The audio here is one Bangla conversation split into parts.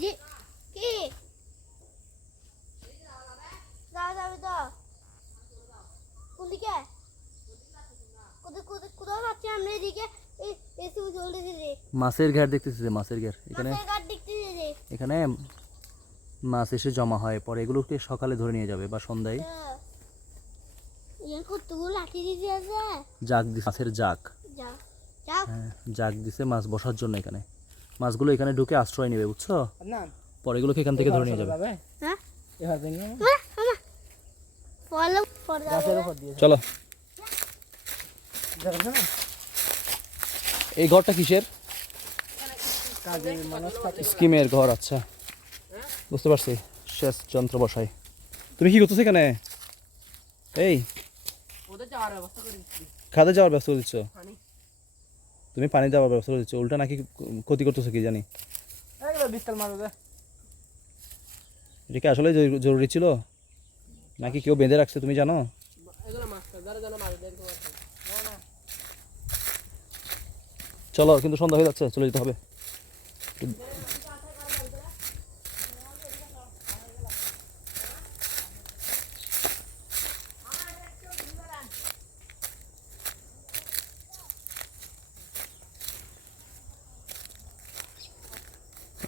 কি কোথাও আমরা এদিকে মাছের ঘের দেখতেছি যে মাছের ঘের এখানে এখানে মাছ এসে জমা হয় পরে এগুলোকে সকালে ধরে নিয়ে যাবে বা সন্ধ্যায়। দিতে আছে জাগ দিছে মাছের জাগ। হ্যাঁ জাগ দিছে মাছ বসার জন্য এখানে। মাছগুলো এখানে ঢুকে আশ্রয় নেবে বুঝছ? না। পরে এগুলোকে এখান থেকে ধরে নিয়ে যাবে। হ্যাঁ? চলো। এই ঘরটা কিসের? স্কিমের ঘর আচ্ছা। বুঝতে পারছি। শেষ যন্ত্র বসাই। তুমি কি করতেছো এখানে? এই। খাদে যাওয়ার ব্যবস্থা করে দিচ্ছ? তুমি পানি দেওয়ার ব্যবস্থা করে দিচ্ছ উল্টা নাকি ক্ষতি করতেছো কি জানি? এটা কি আসলে জরুরি ছিল? নাকি কেউ বেঁধে রাখছে তুমি জানো? চলো কিন্তু সন্ধ্যা হয়ে যাচ্ছে চলে যেতে হবে।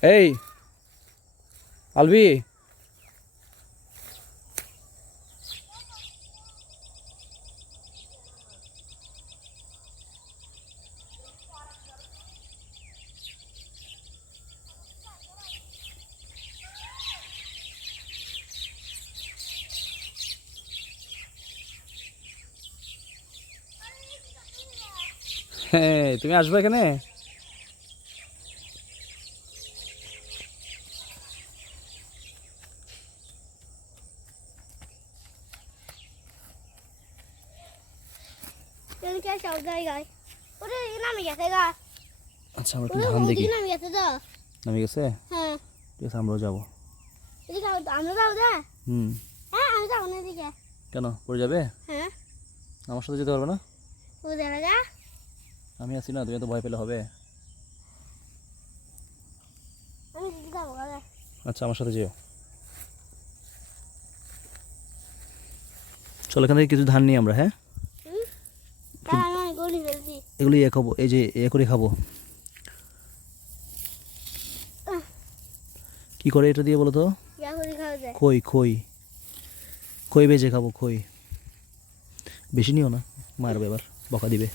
এই আলবি। হ্যাঁ তুমি আসবে এখানে এদিকে সব গাই গাই ওরে নামে গেছে গা আচ্ছা আমরা একটু ধান দেখি। নামে গেছে তো। নামে গেছে? হ্যাঁ। ঠিক আছে আমরাও যাব। আমরা যাব হুম। হ্যাঁ আমি যাব না এদিকে। কেন পড়ে যাবে? হ্যাঁ। আমার সাথে যেতে পারবে না? আমি আছি না তুমি তো ভয় পেলে হবে। আচ্ছা আমার সাথে যেও। চলো এখান থেকে কিছু ধান নিই আমরা হ্যাঁ তার আমি অনেক গলি ফেলছি এগুলো এ খাব এই যে এ করে খাব। কি করে এটা দিয়ে বলো তো? ইয়া করে খাওয়া খই খই। খই বেজে খাব খই। বেশি নিও না মারবে এবার বকা দিবে।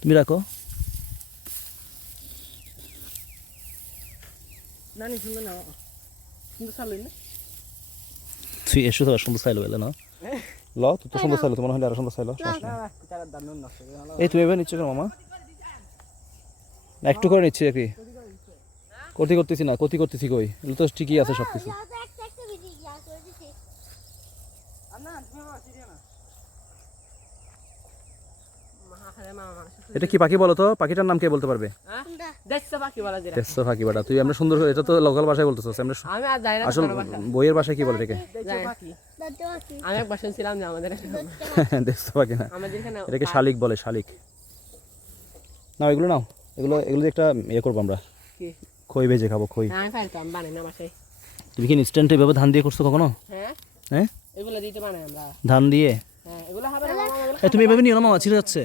তুমি রাখো। নানি শুনবে না? কিন্তু চালুই না তুই এসো তো সুন্দর চাইলো বেলে না। ল তুই তো সুন্দর চাইলো। তোমার হলে আরও সুন্দর চাইলো। এই তুমি এবার নিচ্ছ কেন মামা? একটু করে নিচ্ছি আর কি। ক্ষতি করতেছি না ক্ষতি করতেছি কই? এগুলো তো ঠিকই আছে সব কিছু ইয়া তো একটা একটা বেশি ইয়া করে দিছি আর না তুমি বাবা সিরিয়া না মা হারে মামা মানুষ এটা কি পাখি বলো তো পাখিটার নাম কে বলতে পারবে? কোনটা দেখছ বাকি বলা যেটা তেসো পাখি বাটা তুই আমরা সুন্দর এটা তো লোকাল ভাষায় বলতেছো আমরা সু- আমি আর যাই না আসল বইয়ের ভাষায় কি বলে এটাকে? যাই বাকি দত্ত আছি আমি একবার শুনছিলাম যে আমাদের এখানে পাখি না। এটাকে শালিক বলে শালিক। নাও এগুলো নাও। এগুলো এগুলো একটা ইয়ে করব আমরা। খই ভেজে খাব খই। তুমি কি ইনস্ট্যান্ট এভাবে ধান দিয়ে করছ কখনো? হ্যাঁ? হ্যাঁ? এগুলো দিতে বানাই আমরা। ধান দিয়ে? হ্যাঁ তুমি এভাবে নিও না মামা ছিঁড়ে যাচ্ছে।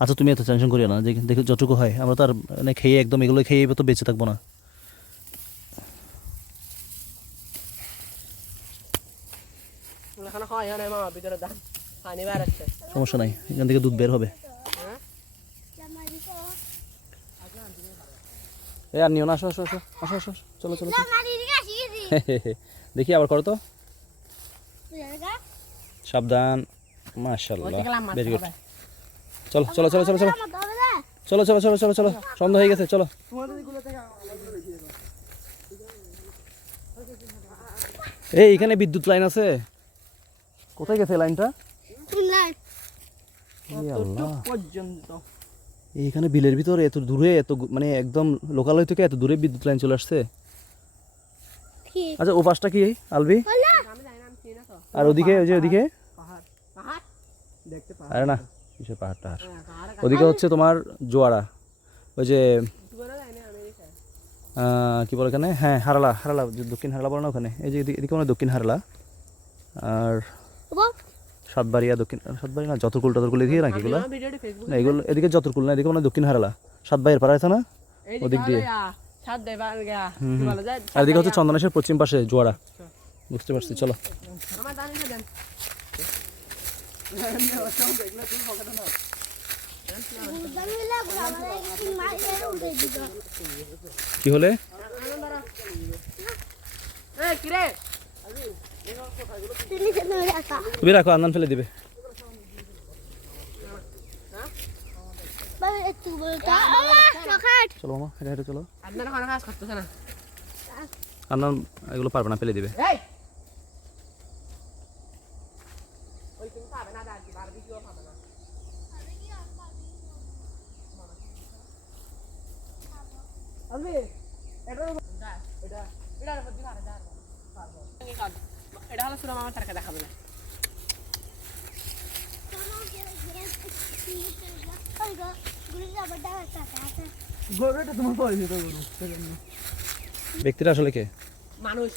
আচ্ছা তুমি এত টেনশন করিও না। দেখে দেখে যতটুকু হয়। আমরা তো আর মানে খেয়ে একদম এগুলো খেয়ে তো বেঁচে থাকব না। হয় সমস্যা নাই এখান থেকে দুধ বের হবে। হ্যাঁ এই আর নিও না আসো আসো আসো আসো আসো। চলো চলো দেখি আবার করো তো। সাবধান। মাশাল্লাহ ভেরি গুড চলো চলো চলো চলো চলো। চলো চলো চলো চলো চলো। সন্ধ্যা হয়ে গেছে চলো। এই এখানে বিদ্যুৎ লাইন আছে। কোথায় গেছে লাইনটা? এইখানে বিলের ভিতরে এত দূরে এত মানে একদম লোকালয় থেকে এত দূরে বিদ্যুৎ লাইন চলে আসছে। আচ্ছা ও পাশটা কি আলবি? আর ওদিকে ওই যে ওদিকে? আরে না। কিসের পাহাড় টাহাড় ওদিকে হচ্ছে তোমার জোয়ারা। ওই যে কি বলে এখানে হ্যাঁ হারালা হারালা দক্ষিণ হারালা বলে না ওখানে? এই যে এদিকে- মানে দক্ষিণ হারালা। আর সাতবাড়িয়া দক্ষিণ সাতবাড়ি না যতকুল টতরকুল এদিকে নাকি এগুলো? না এগুলো এদিকে যতরকুল না এদিকে মানে দক্ষিণ হারালা। সাতবাইয়ের পাড়া আছে না? ওদিক দিয়ে। আর এদিকে হচ্ছে চন্দনেশের পশ্চিম পাশে জোয়ারা। বুঝতে পারছি চলো আমার জানি না দেন জামিলা ঘুরাবে কি হলে? তুমি রাখো আন্দান ফেলে দিবে। চলো মামা হেঁটে হেঁটে চলো। আন্দান এগুলো পারবে না ফেলে দিবে এই ওই তুমি পাবে না দাঁড়ি বারবি কিও পাবে না আমি এটা হলো সুরা মামা তারকে দেখাবে না। ব্যক্তিটা আসলে কে? মানুষ।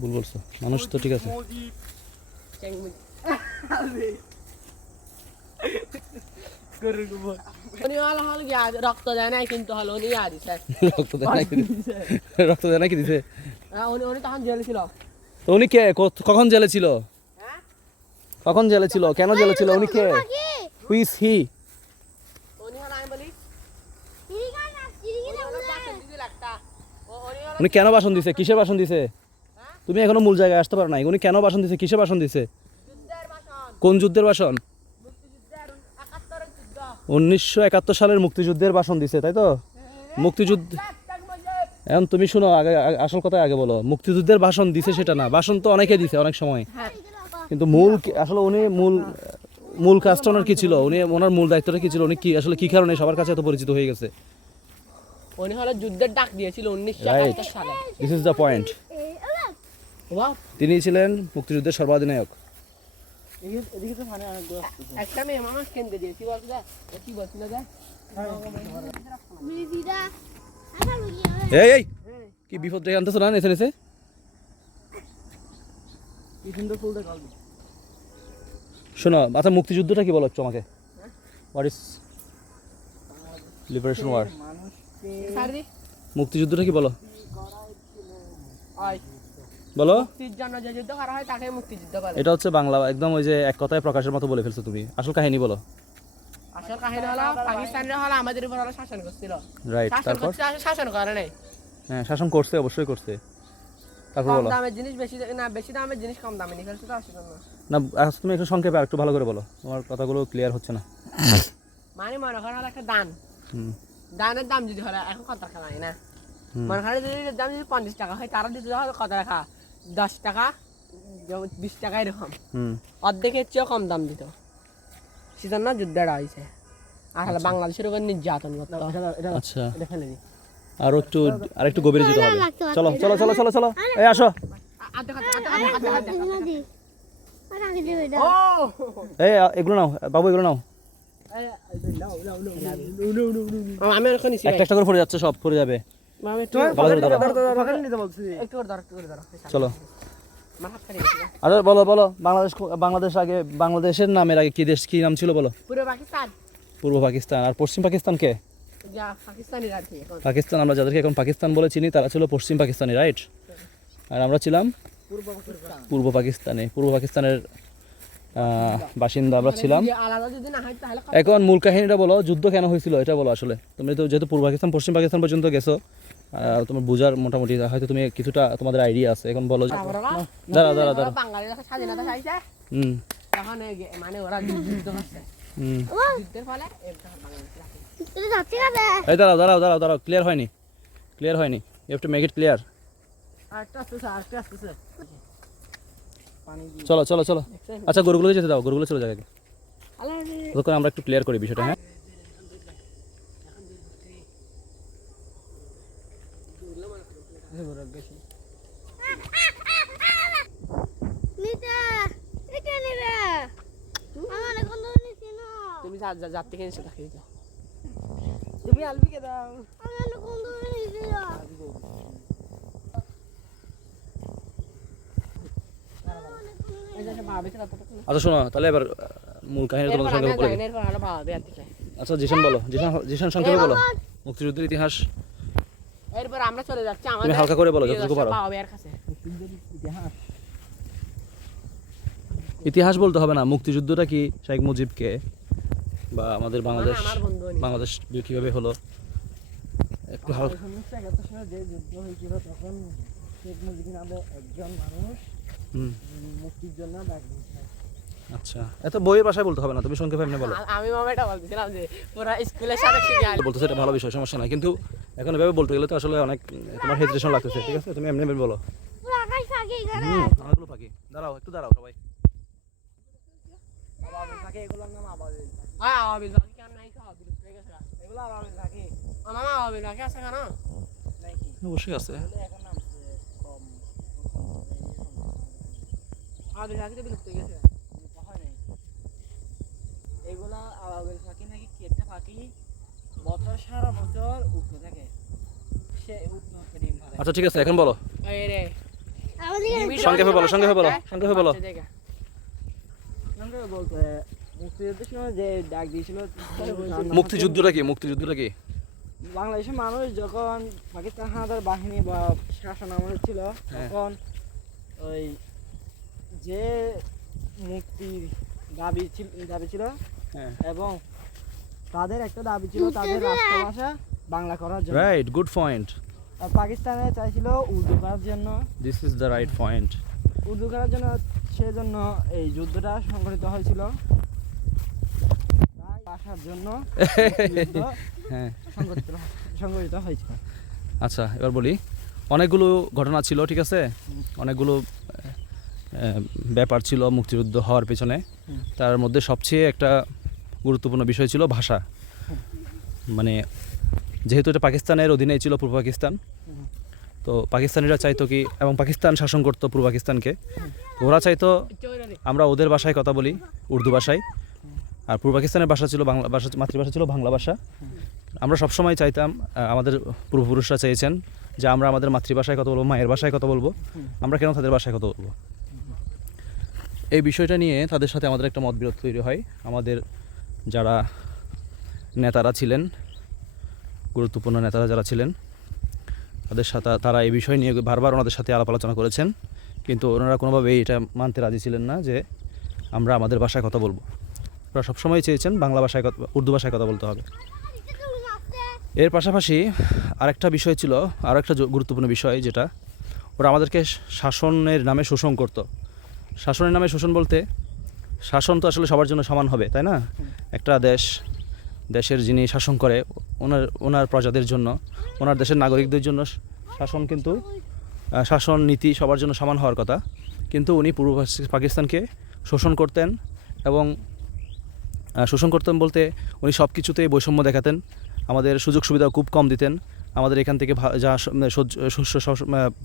ভুল বলছো। মানুষ তো ঠিক আছে। উনি হল হল রক্ত দেয় নাই কিন্তু হল উনি ইয়া দিছে রক্ত দেয় নাকি রক্ত দেয় নাকি দিছে উনি উনি তখন জেলে ছিল তো উনি কে কখন জেলে ছিল হ্যাঁ কখন জেলে ছিল কেন জেলে ছিল উনি কে হি উনি কেন বাসন দিছে কিসে বাসন দিছে? তুমি এখনও মূল জায়গায় আসতে পারো নাই উনি কেন বাসন দিছে কিসে বাসন দিছে কোন যুদ্ধের বাসন উনিশশো একাত্তর সালের মুক্তিযুদ্ধের বাসন দিছে তাই তো মুক্তিযুদ্ধ এখন তুমি শুনো আগে আগে- আসল কথা আগে বলো মুক্তিযুদ্ধের ভাষণ দিছে সেটা না ভাষণ তো অনেকে দিছে অনেক সময় কিন্তু মূল আসলে উনি মূল মূল কাজটা ওনার কি ছিল উনি ওনার মূল দায়িত্বটা কী ছিল উনি কি আসলে কী কারণে সবার কাছে এত পরিচিত হয়ে গেছে উনি হলো যুদ্ধের ডাক দিয়েছিল উনিশশো সালে দিস ইজ দ্য পয়েন্ট তিনি ছিলেন মুক্তিযুদ্ধের সর্বাধিনায়ক একটা মেয়ে মামা কেন্দ্রে দিয়েছি বলতে যা? কি বলছিল এই এই! বিপদ রেখে আনতেছো না নেছে নেছে শোনো আচ্ছা মুক্তিযুদ্ধটা কি বলো আমাকে? হোয়াট ইজ লিবারেশন ওয়ার মুক্তিযুদ্ধটা কি বলো? ওই বলো। মুক্তির জন্য যে যুদ্ধ করা হয় তাকে মুক্তিযুদ্ধ বলে। এটা হচ্ছে বাংলা একদম ওই যে এক কথায় প্রকাশের মতো বলে ফেলছো তুমি। আসল কাহিনী বলো। আসল কাহিনী হলো পাকিস্তানের হলো আমাদের উপর হলো শাসন করছিল। রাইট তারপর? শাসন করে নাই। হ্যাঁ শাসন করছে অবশ্যই করছে। তারপর বলো। দামের জিনিস বেশি না বেশি দামের জিনিস কম দামে নিয়ে ফেলছে তো আসলে না আজ তুমি একটু সংক্ষেপে একটু ভালো করে বলো। তোমার কথাগুলো ক্লিয়ার হচ্ছে না। মানে মনে হলো একটা দান। হুম। দানের দাম যদি হলো এখন কত টাকা নাই না। মনে করেন যদি দাম যদি পঞ্চাশ টাকা হয় তারা দিতে হয় কত টাকা? দশ টাকা বিশ টাকা এরকম। অর্ধেকের চেয়েও কম দাম দিত। সেজন্য যুদ্ধটা হয়েছে আর হলো বাংলাদেশের উপর নির্যাতন করতো। আচ্ছা। এটা ফেলে একটু আর একটু গভীরে যেতে হবে। চলো চলো চলো চলো চলো। এই আসো। আর এই এগুলো নাও বাবু এগুলো নাও। আমি একটা একটা করে পড়ে যাচ্ছে সব পড়ে যাবে। আমি একটু ভালো করে ধরো একটু করে ধরো একটু করে ধরো চলো। আমার হাত খালি গেছে বলো বলো বাংলাদেশ বাংলাদেশ আগে বাংলাদেশের নামের আগে কি দেশ কি নাম ছিল বলো? পূর্ব পাকিস্তান। আর পশ্চিম পাকিস্তান কে? যা পাকিস্তানি আমরা যাদেরকে এখন পাকিস্তান বলে চিনি তারা ছিল পশ্চিম পাকিস্তানি রাইট? আর আমরা ছিলাম পূর্ব পাকিস্তানে। পূর্ব পাকিস্তানের বাসিন্দা আমরা ছিলাম। যদি আলাদা যদি না হয় তাহলে এখন মূল কাহিনীটা বলো যুদ্ধ কেন হয়েছিল এটা বলো আসলে। তুমি তো যেহেতু পূর্ব পাকিস্তান পশ্চিম পাকিস্তান পর্যন্ত গেছো তোমার বোঝার মোটামুটি হয়তো তুমি কিছুটা তোমাদের আইডিয়া আছে। এখন বলো যে- দাঁড়া দাঁড়া দাঁড়া হুম। মানে ওরা হুম। এই দাঁড়াও দাঁড়াও দাঁড়াও দাঁড়াও ক্লিয়ার হয়নি। ক্লিয়ার হয়নি। You have to make it clear চলো চলো চলো। আচ্ছা গরুগুলোকে যেতে দাও গরুগুলো চলে যাবে ততক্ষণ আমরা একটু ক্লিয়ার করি বিষয়টা হ্যাঁ নিতে এটা নেবে যা যা যার থেকে দিতে। তুমি দাও। ভাবে খেলা তো আচ্ছা শোনো তাহলে এবার মূল কাহিনী সঙ্গে বলে আচ্ছা জিশান বলো জিশান জিশান সংক্ষেপে বলো। মুক্তিযুদ্ধের ইতিহাস। এরপর আমরা চলে যাচ্ছি তুমি আমাদের হালকা করে বলো যতটুকু পারো। ইতিহাস ইতিহাস বলতে হবে না মুক্তিযুদ্ধটা কি শেখ মুজিবকে? বা আমাদের বাংলাদেশ। বাংলাদেশ কীভাবে হলো? একটু যে যুদ্ধ হয়েছিল তখন শেখ মুজিব নামে একজন মানুষ মুক্তির জন্য ডাক আচ্ছা। এত বইয়ের ভাষায় বলতে হবে না তুমি সংক্ষেপে এমনি বলো। আমি মামা এটা বলতেছিলাম যে পুরা স্কুলের সাথে শিখে এটা ভালো বিষয় সমস্যা নাই। কিন্তু এখন এভাবে বলতে গেলে তো আসলে অনেক তোমার হেজিটেশন লাগতেছে ঠিক আছে? তুমি এমনি এমনি বলো। অনেকগুলো পাখি দাঁড়াও একটু দাঁড়াও সবাই। এগুলোর নাম আয় বাকি নাই খাওয়া বিলুপ্ত হয়ে গেছে গা। এগুলো থাকে আমার বাকি আছে কেন অবশ্যই আছে বাকি তো বিলুপ্ত হয়ে গেছে এগুলা পাখি নাকি পাখি বছর সারা বছর উঠতে থাকে। সে উঠতে উঠতে ডিম পারে আচ্ছা ঠিক আছে এখন বলো। এই রে। সংক্ষেপে বলো সংক্ষেপে বলো সংক্ষেপে বলো। আমরা বলতে মুক্তিযুদ্ধের সময় যে ডাক দিয়েছিল মুক্তিযুদ্ধটা কি? মুক্তিযুদ্ধটা কি? বাংলাদেশের মানুষ যখন পাকিস্তান হানাদার বাহিনী বা শাসন আমলে ছিল হ্যাঁ। তখন ওই যে মুক্তির দাবি ছিল দাবি ছিল হ্যাঁ। এবং তাদের একটা দাবি ছিল তাদের রাষ্ট্রভাষা বাংলা করার জন্য। রাইট গুড পয়েন্ট আর পাকিস্তানে চাইছিল উর্দু করার জন্য। This is the right point Urdu করার জন্য সেজন্য এই যুদ্ধটা সংঘটিত হয়েছিল। আসার জন্য হ্যাঁ। সংঘটিত হয়েছিল আচ্ছা এবার বলি। অনেকগুলো ঘটনা ছিল ঠিক আছে? অনেকগুলো ব্যাপার ছিল মুক্তিযুদ্ধ হওয়ার পেছনে। তার মধ্যে সবচেয়ে একটা গুরুত্বপূর্ণ বিষয় ছিল ভাষা। মানে যেহেতু এটা পাকিস্তানের অধীনেই ছিল পূর্ব পাকিস্তান তো পাকিস্তানিরা চাইতো কি এবং পাকিস্তান শাসন করতো পূর্ব পাকিস্তানকে ওরা চাইতো। আমরা ওদের ভাষায় কথা বলি উর্দু ভাষায়। আর পূর্ব পাকিস্তানের ভাষা ছিল বাংলা, ভাষা, মাতৃভাষা ছিল বাংলা ভাষা। আমরা সবসময় চাইতাম আমাদের পূর্বপুরুষরা চেয়েছেন যে আমরা আমাদের মাতৃভাষায় কথা বলব, মায়ের ভাষায় কথা বলব। আমরা কেন তাদের ভাষায় কথা বলব? এই বিষয়টা নিয়ে তাদের সাথে আমাদের একটা মতবিরোধ তৈরি হয়। আমাদের যারা নেতারা ছিলেন, গুরুত্বপূর্ণ নেতারা যারা ছিলেন, তাদের সাথে, তারা এই বিষয় নিয়ে বারবার ওনাদের সাথে আলাপ আলোচনা করেছেন। কিন্তু ওনারা কোনোভাবেই এটা মানতে রাজি ছিলেন না যে আমরা আমাদের ভাষায় কথা বলব। ওরা সবসময় চেয়েছেন বাংলা ভাষায় কথা উর্দু ভাষায় কথা বলতে হবে। এর পাশাপাশি আরেকটা বিষয় ছিল আর একটা গুরুত্বপূর্ণ বিষয় যেটা, ওরা আমাদেরকে শাসনের নামে শোষণ করত। শাসনের নামে শোষণ বলতে শাসন তো আসলে সবার জন্য সমান হবে, তাই না? একটা দেশ, দেশের যিনি শাসন করে, ওনার ওনার প্রজাদের জন্য, ওনার দেশের নাগরিকদের জন্য শাসন কিন্তু শাসন নীতি সবার জন্য সমান হওয়ার কথা। কিন্তু উনি পূর্ব পাকিস্তানকে শোষণ করতেন এবং শোষণ করতেন বলতে উনি সব কিছুতেই বৈষম্য দেখাতেন। আমাদের সুযোগ সুবিধা খুব কম দিতেন। আমাদের এখান থেকে যা মানে শস্য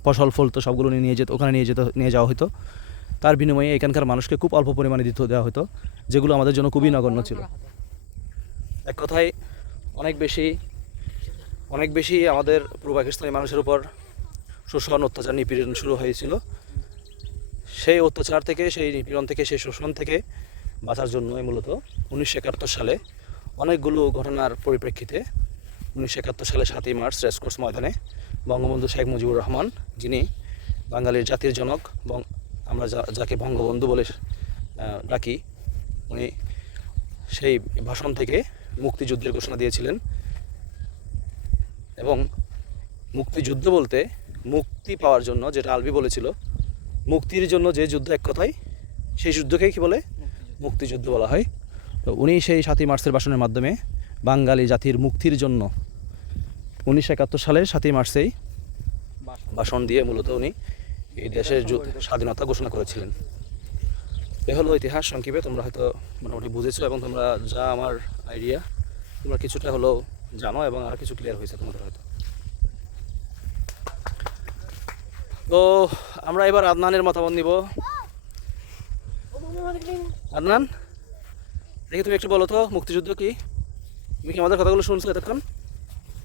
ফসল ফলতো সবগুলো নিয়ে যেত ওখানে নিয়ে যেতে নিয়ে যাওয়া হতো তার বিনিময়ে এখানকার মানুষকে খুব অল্প পরিমাণে দিতে দেওয়া হতো যেগুলো আমাদের জন্য খুবই নগণ্য ছিল। এক কথায়, অনেক বেশি অনেক বেশি আমাদের পূর্ব পাকিস্তানি মানুষের উপর শোষণ, অত্যাচার, নিপীড়ন শুরু হয়েছিল। সেই অত্যাচার থেকে, সেই নিপীড়ন থেকে, সেই শোষণ থেকে বাঁচার জন্যই মূলত উনিশশো একাত্তর সালে অনেকগুলো ঘটনার পরিপ্রেক্ষিতে উনিশশো একাত্তর সালে সাতই মার্চ রেসকোর্স ময়দানে বঙ্গবন্ধু শেখ মুজিবুর রহমান, যিনি বাঙালির জাতির জনক আমরা যা- যাকে বঙ্গবন্ধু বলে ডাকি, উনি সেই ভাষণ থেকে মুক্তিযুদ্ধের ঘোষণা দিয়েছিলেন। এবং মুক্তিযুদ্ধ বলতে মুক্তি পাওয়ার জন্য, যেটা আলবি বলেছিল, মুক্তির জন্য যে যুদ্ধ এক কথায়, সেই যুদ্ধকেই কি বলে? মুক্তিযুদ্ধ বলা হয়। তো উনি সেই সাতই মার্চের ভাষণের মাধ্যমে বাঙালি জাতির মুক্তির জন্য উনিশশো একাত্তর সালের সাতই মার্চেই ভাষণ দিয়ে মূলত উনি এই দেশের স্বাধীনতা ঘোষণা করেছিলেন। এ হলো ইতিহাস, সংক্ষেপে তোমরা হয়তো মোটামুটি বুঝেছ এবং তোমরা যা আমার আইডিয়া, তোমরা কিছুটা হলো জানো এবং আর কিছু ক্লিয়ার হয়েছে তোমাদের হয়তো। তো আমরা এবার আদনানের মতামত নিব। আদনান দেখি তুমি একটু বলো তো মুক্তিযুদ্ধ কি? তুমি কি আমাদের কথাগুলো শুনছো এতক্ষণ?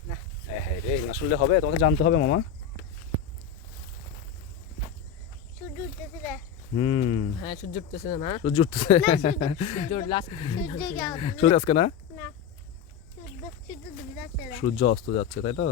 না। হ্যাঁ রে না শুনলে হবে তোমাকে জানতে হবে মামা। সূর্য হুম। হ্যাঁ সূর্য উঠতেছে না সূর্য উঠতেছে। সূর্য উঠলে সূর্য আজকে না? না সূর্য সূর্য ডুবে যাচ্ছে রে। সূর্য অস্ত যাচ্ছে তাই তো?